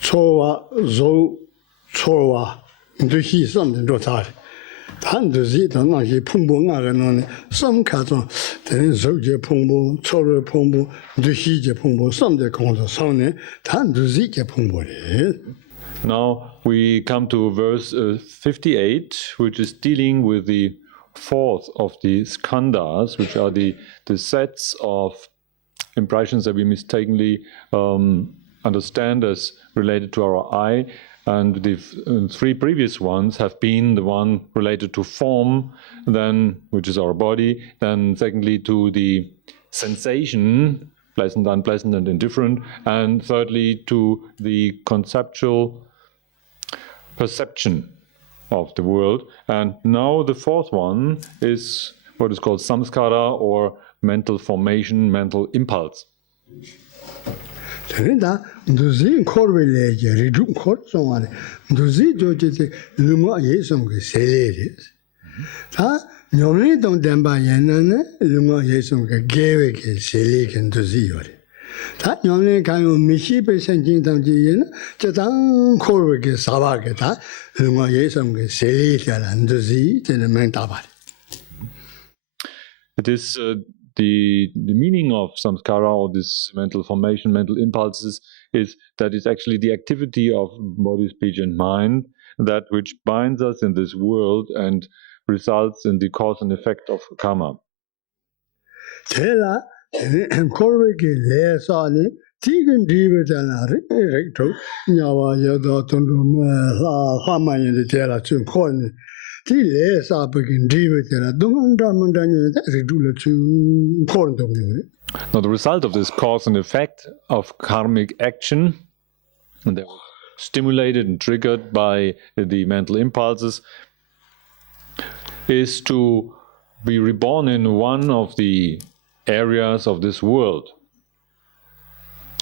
초와 조 초와 인도시 something 좋다. 단도지 단나시 풍부하게는 섬카도 되는 조제 풍부, 초를 풍부, 인도시제 풍부, something 공도 성내 단도지제 풍부래. Now we come to verse 58, which is dealing with the fourth of the skandhas, which are the sets of impressions that we mistakenly understand as related to our eye. And the three previous ones have been the one related to form, then which is our body, then secondly to the sensation, pleasant, unpleasant, and indifferent, and thirdly to the conceptual perception of the world. And now the fourth one is what is called samskara, or mental formation, mental impulse. 그러다 누지 코르벨레게 리중 코르송아네 누지 조제제 루마 예송게 세레리 다 녀미 동덴바 예나네 루마 예송게 게웨게 세레게 누지 요레 다 녀미 가요 미시베 생진 당지에는 저당 코르게 사바게 다 루마 예송게 세레리라 누지 되는 맹다바리. It is the meaning of samskara, or this mental formation, mental impulses, is that it's actually the activity of body, speech, and mind, that which binds us in this world and results in the cause and effect of karma. 제가 코르게 레사니 티근 디베잖아리 레토 냐와 여도 돈도 하마인데 제가 좀 코니 티 레사 버긴 디베잖아 동안다만다니 리둘레 좀 코르도 그래. Now the result of this cause and effect of karmic action, and they were stimulated and triggered by the mental impulses, is to be reborn in one of the areas of this world.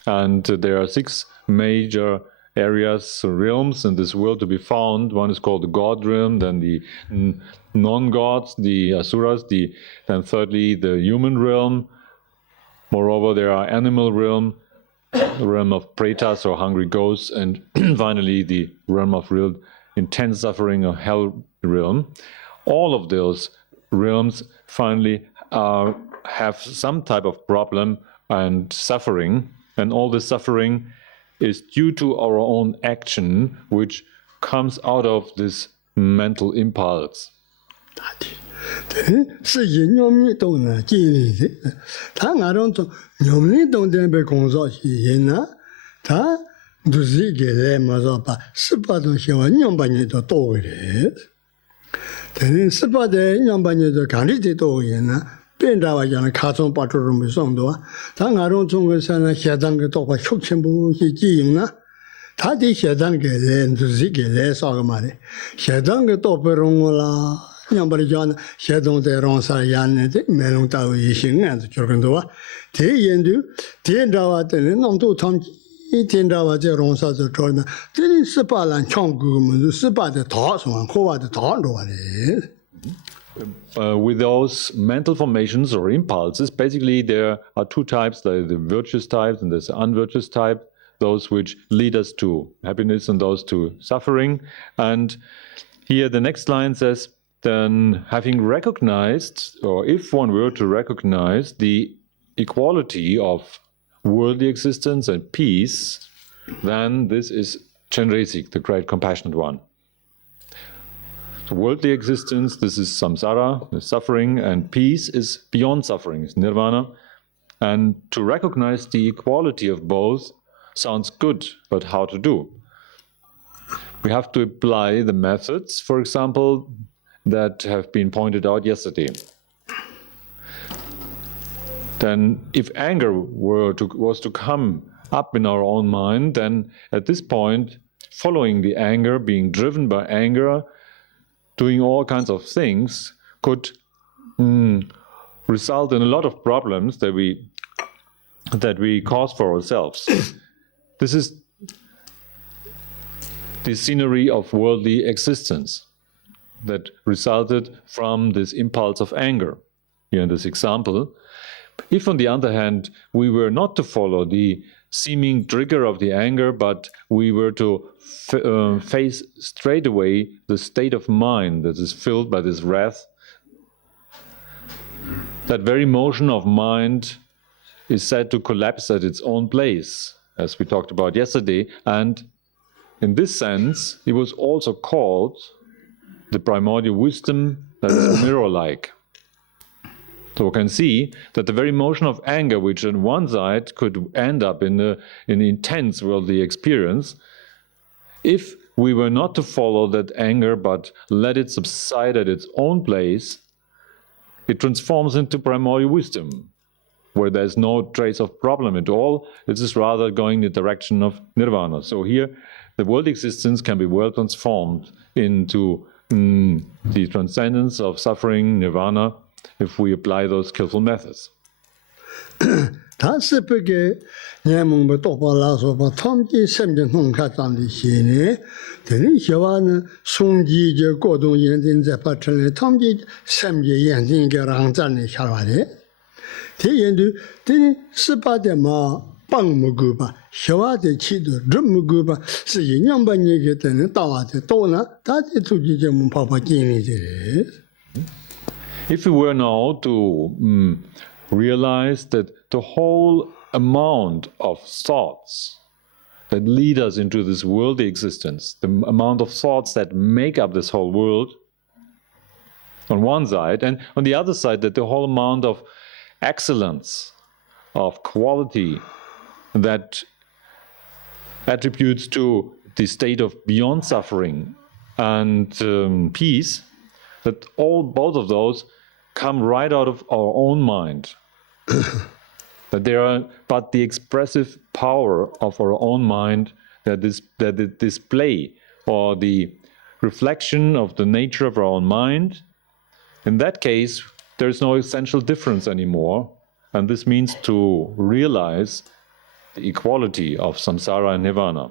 And there are 6 major areas, realms in this world to be found. One is called the God realm, then the non-gods, the asuras, then thirdly the human realm. Moreover, there are animal realm, the realm of pretas or hungry ghosts, and finally the realm of real intense suffering or hell realm. All of those realms finally have some type of problem and suffering, and all this suffering is due to our own action, which comes out of this mental impulse. 是因놈이 동네 지리지 다 나름 좀 놈이 동대에 공서 시이나 다 두지게래 맞아 봐 스파도 시와 놈반이도 또 그래 되는 스파데 놈반이도 간리지 또 있나 변다와잖아 가정 빠트를送도 다 나름 중에서는 해당게 또 촉침부 지용나 다디 해당게 두지게래 사가 말이 해당게 또 베롱라 냠바리잖아 해동대 롱사야네데 메롱타고 이싱한테 저건도와 대연도 대다와데는 놈도 탐 이텐다와제 롱사저 저나 되는 스파란 총구면 스파데 더소한 코와데 더로와네. With those mental formations or impulses, basically there are 2 types, the virtuous types and there's the unvirtuous type, those which lead us to happiness and those to suffering. And here the next line says, then having recognized, or if one were to recognize the equality of worldly existence and peace, then this is Chenresik, the great compassionate one. So worldly existence, this is samsara, the suffering, and peace is beyond suffering, is nirvana. And to recognize the equality of both sounds good, but how to do? We have to apply the methods, for example, that have been pointed out yesterday. Then if anger was to come up in our own mind, then at this point, following the anger, being driven by anger, doing all kinds of things, could result in a lot of problems that we cause for ourselves. This is the scenery of worldly existence that resulted from this impulse of anger. Here in this example, if on the other hand we were not to follow the seeming trigger of the anger, but we were to face straight away the state of mind that is filled by this wrath, that very motion of mind is said to collapse at its own place, as we talked about yesterday. And in this sense, it was also called the primordial wisdom that is mirror-like. So we can see that the very motion of anger, which on one side could end up in an intense worldly experience, if we were not to follow that anger but let it subside at its own place, it transforms into primordial wisdom, where there's no trace of problem at all. It is rather going in the direction of nirvana. So here, the world existence can be well transformed into the transcendence of suffering, nirvana, if we apply those skillful methods. If we were now to realize that the whole amount of thoughts that lead us into this worldly existence, the amount of thoughts that make up this whole world, on one side, and on the other side, that the whole amount of excellence, of quality that attributes to the state of beyond suffering and peace, that both of those come right out of our own mind. That they are but the expressive power of our own mind, that the display or the reflection of the nature of our own mind. In that case, there is no essential difference anymore, and this means to realize the equality of samsara and nirvana.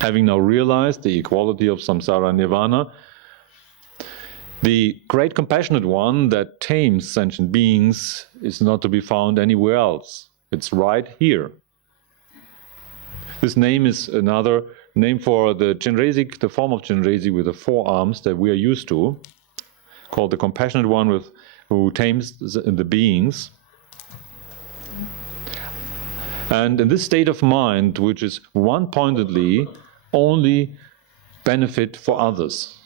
Having now realized the equality of samsara and nirvana, the great compassionate one that tames sentient beings is not to be found anywhere else. It's right here. This name is another name for the Chenrezig, the form of Chenrezig with the four arms that we are used to, called the compassionate one who tames the beings. And in this state of mind, which is one-pointedly only benefit for others.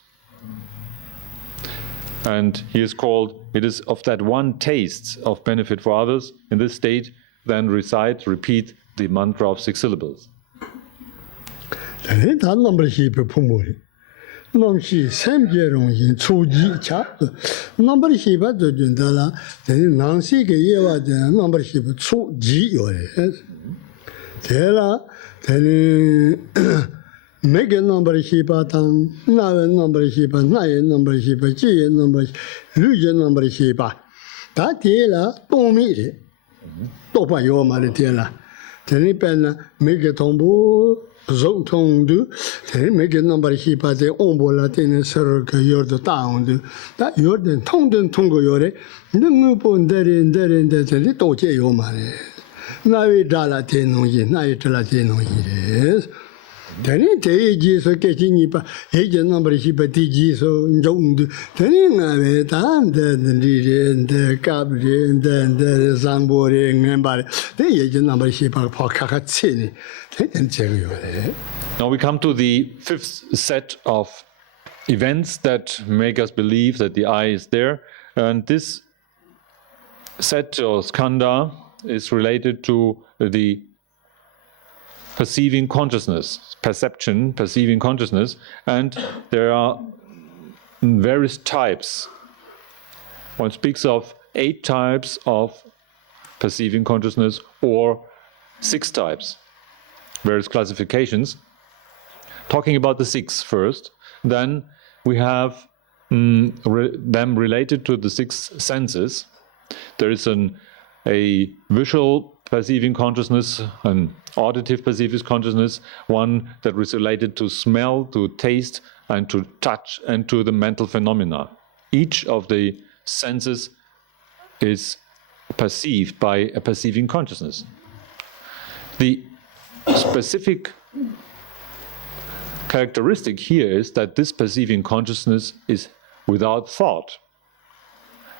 And he is called, it is of that one taste of benefit for others. In this state, then repeat the mantra of 6 syllables. Mega number Shibatan, Nava number Shiba, Naya number Shiba, G number, Luja number Shiba. That tela, Tomiri. Topa Yoma tela. Tenipena, Mega Tombo, Zotondu, Mega number Shiba, the Ombola, Ten Circle, you're the town. That you're the Tongden Tongo Yore, the Mupon Derin, the little Yomare. Navi Dala Tenoji, Naitala Tenoji. Teni te ji so ke chi ni pa he je number shi pa ti ji so njong du teni nga ve ta de ri re de ka re de sang bo re ngen ba de ye je number shi pa pa ka ka chi ni te den che yo le. Now we come to the fifth set of events that make us believe that the I is there, and this set or skandha is related to the perceiving consciousness, perceiving consciousness, and there are various types. One speaks of 8 types of perceiving consciousness or 6 types. various classifications. Talking about the six first, then we have them related to the six senses. There is a visual perceiving consciousness, an auditive perceiving consciousness, one that is related to smell, to taste, and to touch, and to the mental phenomena. Each of the senses is perceived by a perceiving consciousness. The specific characteristic here is that this perceiving consciousness is without thought.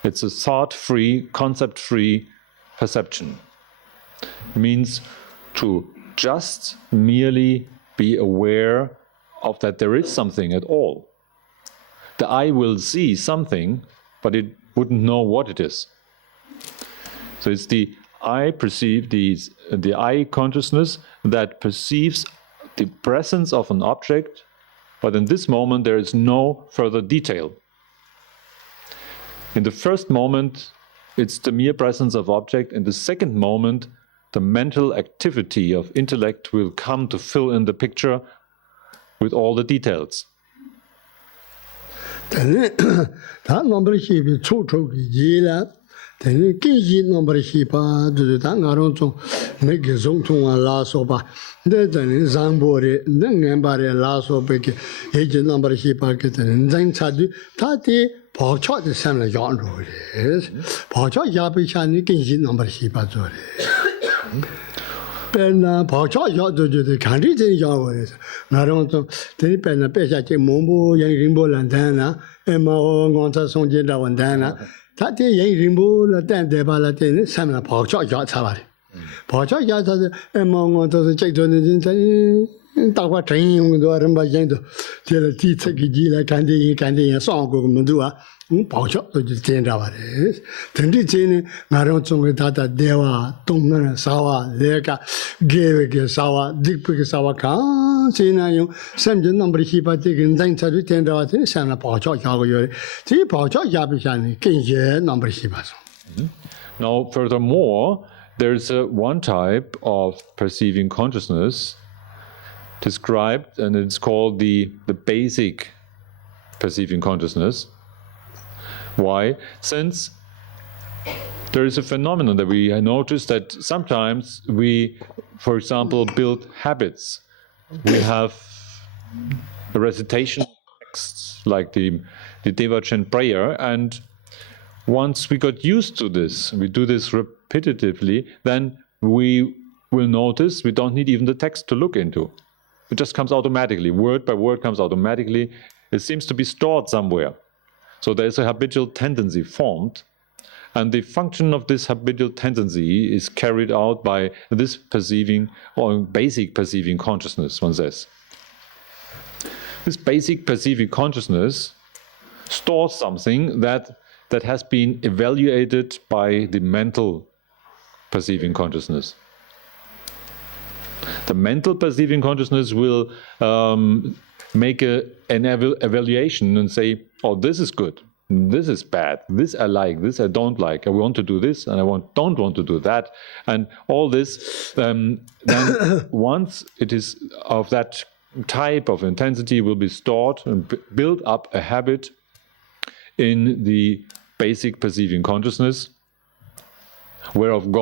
It's a thought-free, concept-free perception. It means to just merely be aware of that there is something at all. The eye will see something, but it wouldn't know what it is. So it's the eye the eye consciousness that perceives the presence of an object, but in this moment there is no further detail. In the first moment, it's the mere presence of object. In the second moment, the mental activity of intellect will come to fill in the picture with all the details. Penna Pacha Yadu the country Yawaris. Naronto, Teni Penna Pesha Mumbo, Yang Rimbo Lantana, Emma Gonta Sonja Wandana, Tati Yang Rimbo, Latan de Balatin, Samna Pacha Yatsavari. Pacha Yata, Emma Gonta the Check Tawa training with Ramba Yendo, till the teacher Gila Candy and Song Mundua, Pacha to the Tendavaris. Tendicini, Naronto Tata Deva, Tonga, Sawa, Leka, Gave Sawa, Dikpik Sawa Khan, Sinayo, Sam the number he taken Danta to Tendavaris, Sana Pacha Yago, Tea Pacha Yabishani, Kinje, number Shibas. Now, furthermore, there's one type of perceiving consciousness described, and it's called the basic perceiving consciousness. Why? Since there is a phenomenon that we notice that sometimes we, for example, build habits. We have a recitation texts like the Devachan prayer, and once we got used to this, we do this repetitively, then we will notice we don't need even the text to look into. It just comes automatically, word by word comes automatically. It seems to be stored somewhere. So there's a habitual tendency formed, and the function of this habitual tendency is carried out by this perceiving or basic perceiving consciousness, one says. This basic perceiving consciousness stores something that has been evaluated by the mental perceiving consciousness. The mental perceiving consciousness will make an evaluation and say, oh, this is good, this is bad, this I like, this I don't like, I want to do this and I don't want to do that. And all this, then once it is of that type of intensity will be stored and build up a habit in the basic perceiving consciousness, where of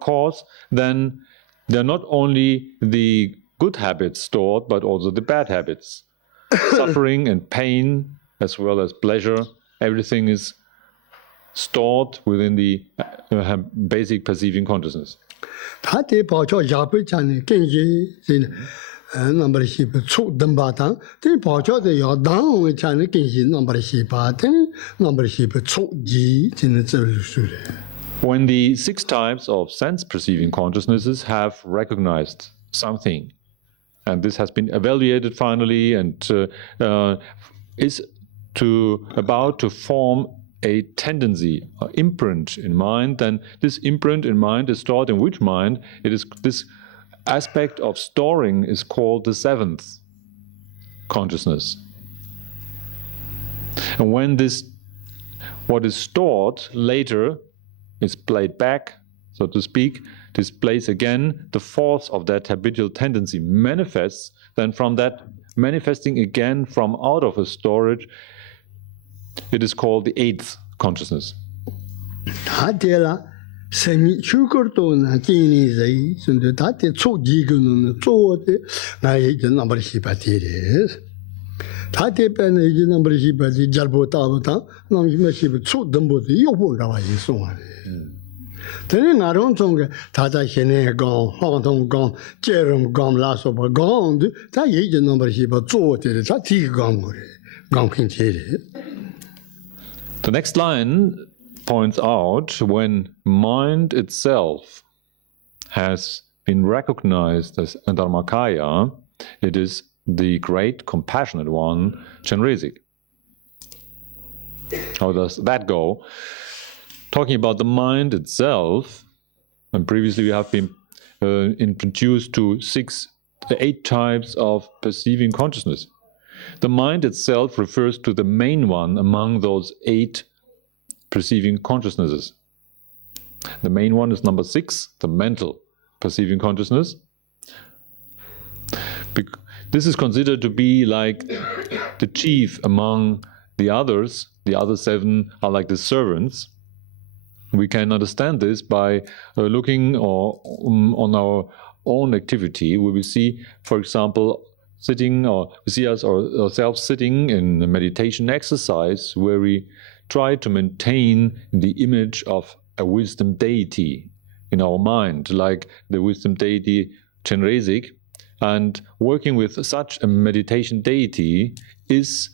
course, then they're not only the good habits stored, but also the bad habits. Suffering and pain, as well as pleasure, everything is stored within the basic perceiving consciousness. When the six types of sense-perceiving consciousnesses have recognized something, and this has been evaluated finally and is about to form a tendency, or imprint in mind, then this imprint in mind is stored in which mind? It is this aspect of storing is called the seventh consciousness. And when this, what is stored later, is played back, so to speak, displays again the force of that habitual tendency, manifests, then from that manifesting again from out of a storage, it is called the eighth consciousness. semi chukurto na tini zai sundu tate choji gun zote na ye number shipatires tate pen ye number shipati jalbo ta nam ship chu dambo yo bo ra yi song tene ngaron chong ta ta shene gong hong tong gong jerum gong la so ba gong ta ye number ship zote ta ti gong gong pin che. The next line points out when mind itself has been recognized as a Dharmakaya, it is the great compassionate one, Chenrezig. How does that go? Talking about the mind itself, and previously we have been introduced to 8 types of perceiving consciousness. The mind itself refers to the main one among those 8 perceiving consciousnesses. The main one is number 6, the mental perceiving consciousness. This is considered to be like the chief among the others. The other 7 are like the servants. We can understand this by looking on our own activity, where we see, for example, sitting, or we see ourselves sitting in a meditation exercise where we try to maintain the image of a wisdom deity in our mind, like the wisdom deity Chenrezig. And working with such a meditation deity is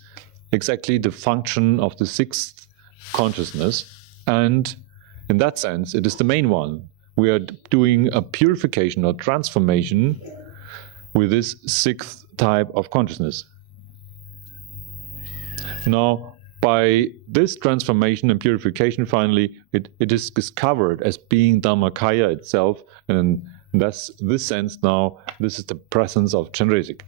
exactly the function of the 6th consciousness. And in that sense, it is the main one. We are doing a purification or transformation with this 6th type of consciousness. Now, by this transformation and purification, finally, it is discovered as being Dharmakaya itself, and thus, this sense now, this is the presence of Chenrezig.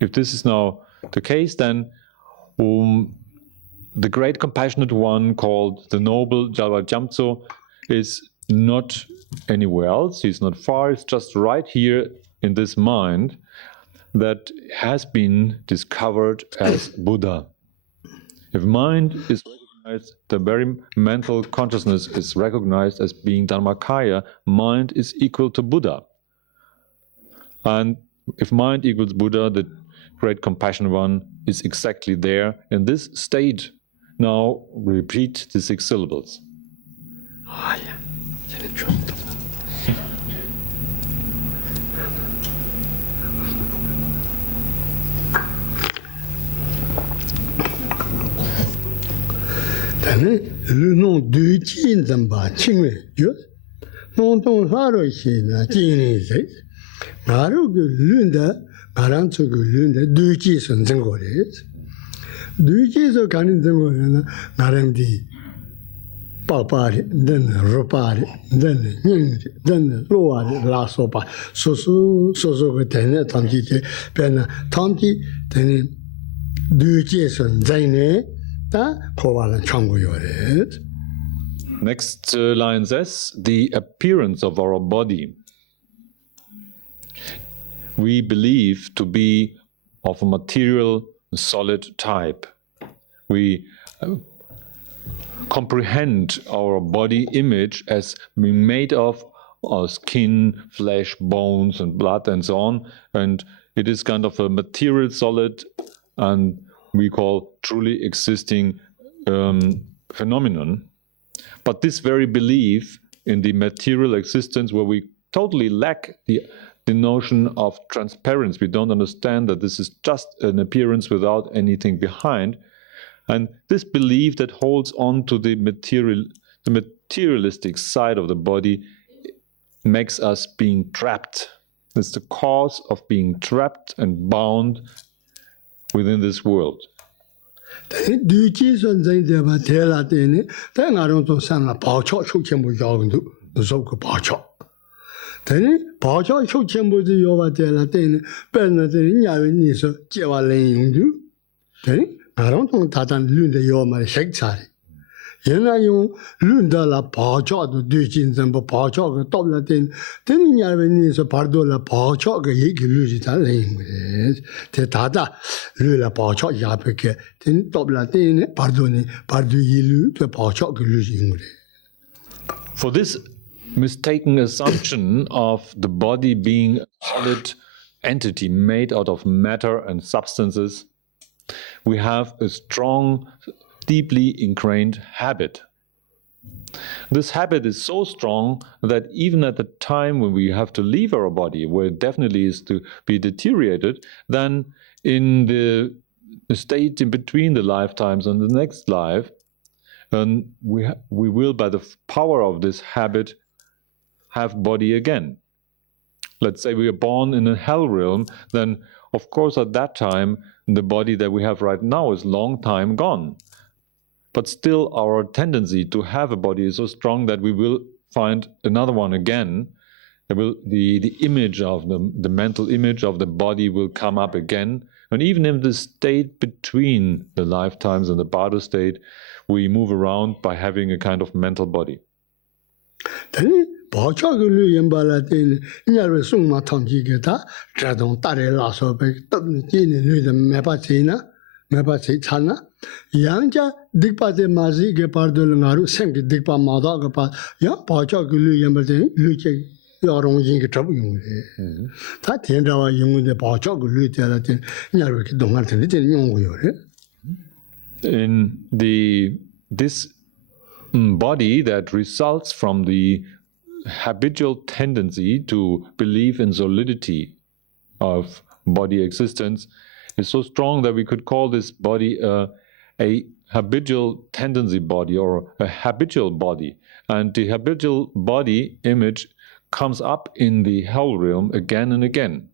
If this is now the case, then the great compassionate one, called the noble Jalwa Jamtso, is not anywhere else. He's not far. It's just right here in this mind that has been discovered as Buddha. If mind is recognized, the very mental consciousness is recognized as being Dharmakaya, mind is equal to Buddha. And if mind equals Buddha, the great compassionate one is exactly there in this state. Now repeat the 6 syllables. Le nom de Jin Zamba Chingwei Jus, non ton Haro Shina Jin says, Maru Lunda, Maranzu Lunda, Duji Sun Zengores. Duji so Kanin Zengorena, Narandi Papari, then Ropari, then Ning, then Loari, La Sopa, Soso, Tene, Tamji, Pena, Tamji, then Duji Sun Zane. Next line says, the appearance of our body we believe to be of a material, solid type. We comprehend our body image as being made of our skin, flesh, bones, and blood, and so on. And it is kind of a material, solid, and we call truly existing phenomenon. But this very belief in the material existence, where we totally lack the notion of transparency, we don't understand that this is just an appearance without anything behind, and this belief that holds on to the materialistic side of the body makes us being trapped. It's the cause of being trapped and bound within this world. zo ko ba cha teni ba cha chou chen bo ji yo ba de la teni ben na de nya wen ni so jie wa len yong du teni ga rong tong da dan lun de yo ma shek cha原来用论到了跑脚的对竞争不跑脚个到了等你认为你说跑到了跑脚个一个路是咱认为的大大路了跑脚也不给等到了等呢跑到一路的跑脚个路是因为 For this mistaken assumption of the body being a solid entity made out of matter and substances, we have a strong deeply ingrained habit. This habit is so strong that even at the time when we have to leave our body, where it definitely is to be deteriorated, then in the state in between the lifetimes and the next life, we will, by the power of this habit, have body again. Let's say we are born in a hell realm, then of course at that time the body that we have right now is long time gone. But still our tendency to have a body is so strong that we will find another one again. The image of the mental image of the body will come up again. And even in the state between the lifetimes and the Bardo state, we move around by having a kind of mental body. Yangja dikpa de mazi ge pardol ngaru sem ge dikpa mada ge pa ya pa cha ge lu yamba de lu che ya rong yin ge chab yung le ta tian da wa yung de pa cha ge lu de la de nya ru ge dong ar de de yung go yo le in this body that results from the habitual tendency to believe in solidity of body existence is so strong that we could call this body a habitual tendency body or a habitual body. And the habitual body image comes up in the hell realm again and again.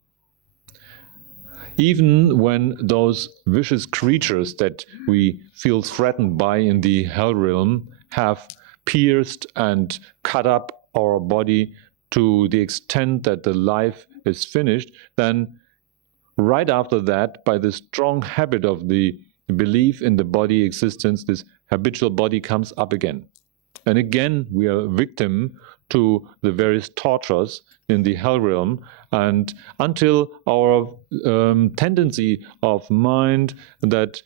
Even when those vicious creatures that we feel threatened by in the hell realm have pierced and cut up our body to the extent that the life is finished, then right after that, by the strong habit of the belief in the body existence, this habitual body comes up again. And again, we are victim to the various tortures in the hell realm, and until our tendency of mind that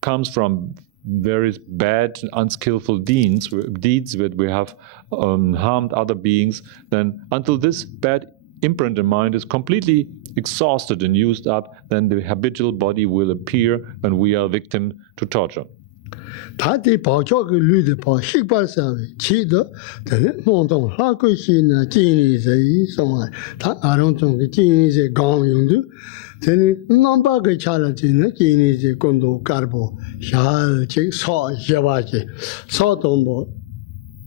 comes from various bad, unskillful deeds that we have harmed other beings, then until this bad imprint in mind is completely exhausted and used up, then the habitual body will appear and we are victim to torture. Tati pacho ge lu de pa shikpa sa chi de de non dong ha ko shi na jin ni ze yi song ta a rong zong ge jin ni ze gong yong du de ni non ba ge cha la jin ne jin ni ze gong do kar bo sha chi so ye ba ji so dong bo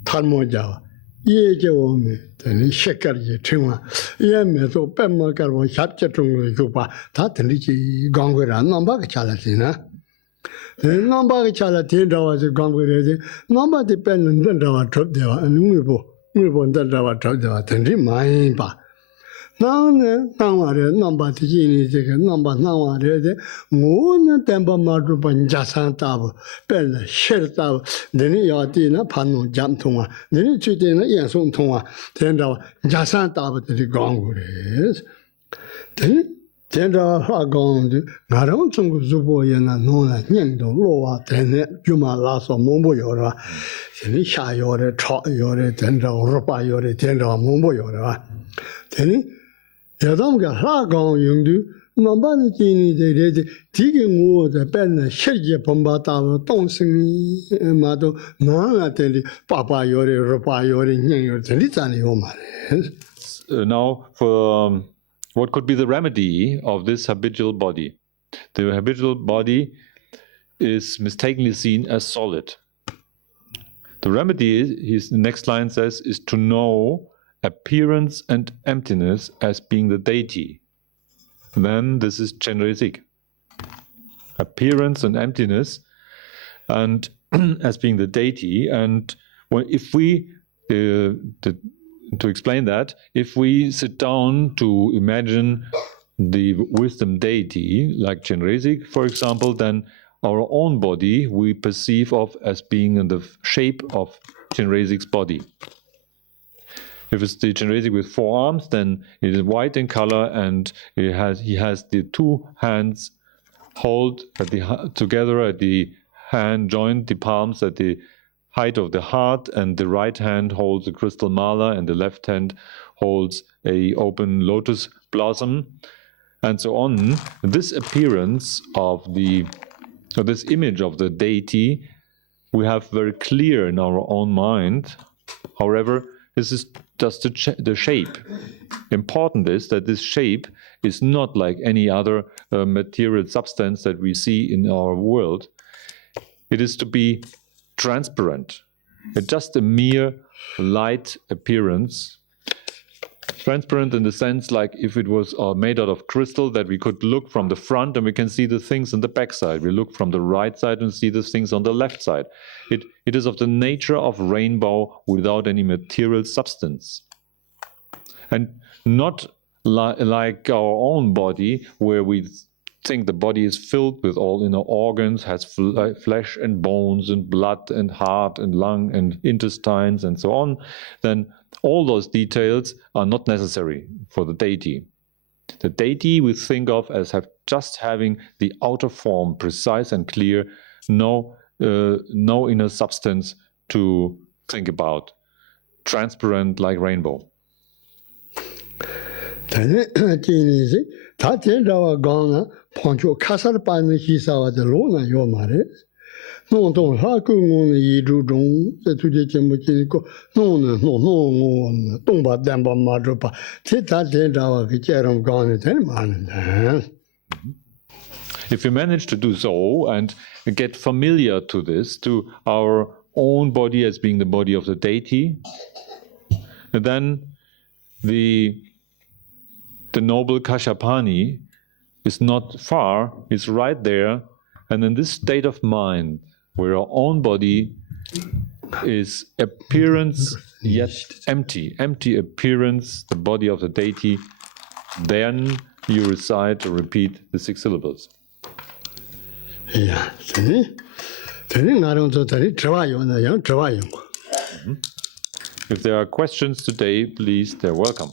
tan mo ja ye je wo me de ni shekar ji chung wa ye me so pe mo kar bo sha che chung ge ju ba ta de ni ji gong ge ran non ba ge cha la jin na Number chala tinda was a gongre, number dependent on our trip there, and we want that our trip there, and mind ba. Now, number the genie, number now, moon temper madrupan jasan tabo, pen, shed tabo, then your dinner pano jump to one, then you treat in a yanson to one, tender jasan tabo to the gongres. Then Tenda ha gong du, narang chung zubo yana nona nyang dong loa tenne yuma la so mombo yora, teni sha yore, cha yore, tenda rupa yore, tenda mombo yora. Teni yadam ga ha gong yung du, namba ni jini de de, tigi ngu de ben na shirje pomba tabo, tong sing ma do, nana teni papa yore, rupa yore, nyang yore, teni zani yoma re. Now for what could be the remedy of this habitual body? The habitual body is mistakenly seen as solid. The remedy, the next line says, is to know appearance and emptiness as being the deity. Then this is Chenrezig. Appearance and emptiness and as being the deity. And if we to explain that, if we sit down to imagine the wisdom deity, like Chenrezig, for example, then our own body we perceive of as being in the shape of Chenrezig's body. If it's the Chenrezig with 4 arms, then it is white in color, and he has the 2 hands hold together at the hand joint, the palms at the height of the heart, and the right hand holds a crystal mala, and the left hand holds a open lotus blossom, and so on. This appearance of this image of the deity we have very clear in our own mind. However, this is just the shape. Important is that this shape is not like any other material substance that we see in our world. It is to be transparent. It's just a mere light appearance. Transparent in the sense like if it was made out of crystal, that we could look from the front and we can see the things on the back side. We look from the right side and see the things on the left side. It is of the nature of rainbow without any material substance. And not like our own body, where we think the body is filled with all inner organs, has flesh and bones and blood and heart and lung and intestines and so on, then all those details are not necessary for the deity. The deity we think of as just having the outer form precise and clear, no inner substance to think about, transparent like rainbow. No, don't have on the Judong, the Tuja Chemokinico, no, don't but them by Madropa, Tita, gone at any man. If we manage to do so and get familiar to this, to our own body as being the body of the deity, then the noble Kashyapani is not far, it's right there, and in this state of mind, where our own body is appearance yet empty appearance, the body of the deity, then you recite or repeat the 6 syllables. Yeah, If there are questions today, please, they're welcome.